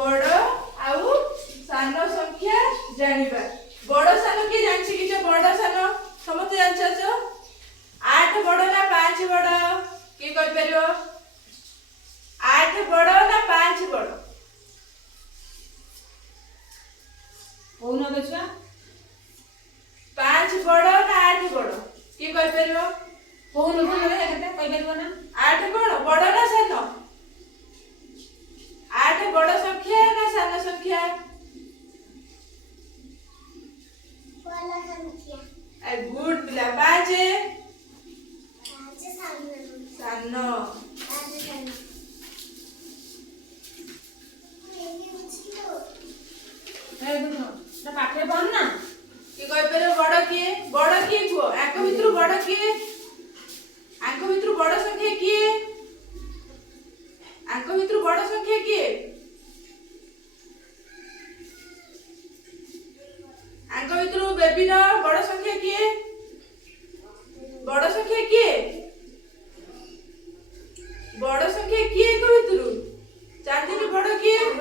बड़ आउ सान संख्या जानिबा बड़ सान के जानछि कि बड़ सान समस्त जानछ 8 बड़ ना 5 बड़ की कहि परियो 8 बड़ ना 5 बड़ कौन बेछुआ 5 बड़ ना 8 बड़ की कहि परियो कौन कौन रे केते कहि परिबो ना 8 कोन बड़ ना सान 8 बड़ संख्या ना सान संख्या बड़ संख्या ए गुड पिला 5 सान ए देखो ना पाठे बन ना कि कहि परियो बड़ किए को आंक भितर बड़ किए आंक भितर बड़ संख्या किए आंक भितर बड़ संख्या किए आंक भितर बेबी ना बड़ संख्या किए बड़ संख्या किए बड़ संख्या किए को भितर चांदी बड़ किए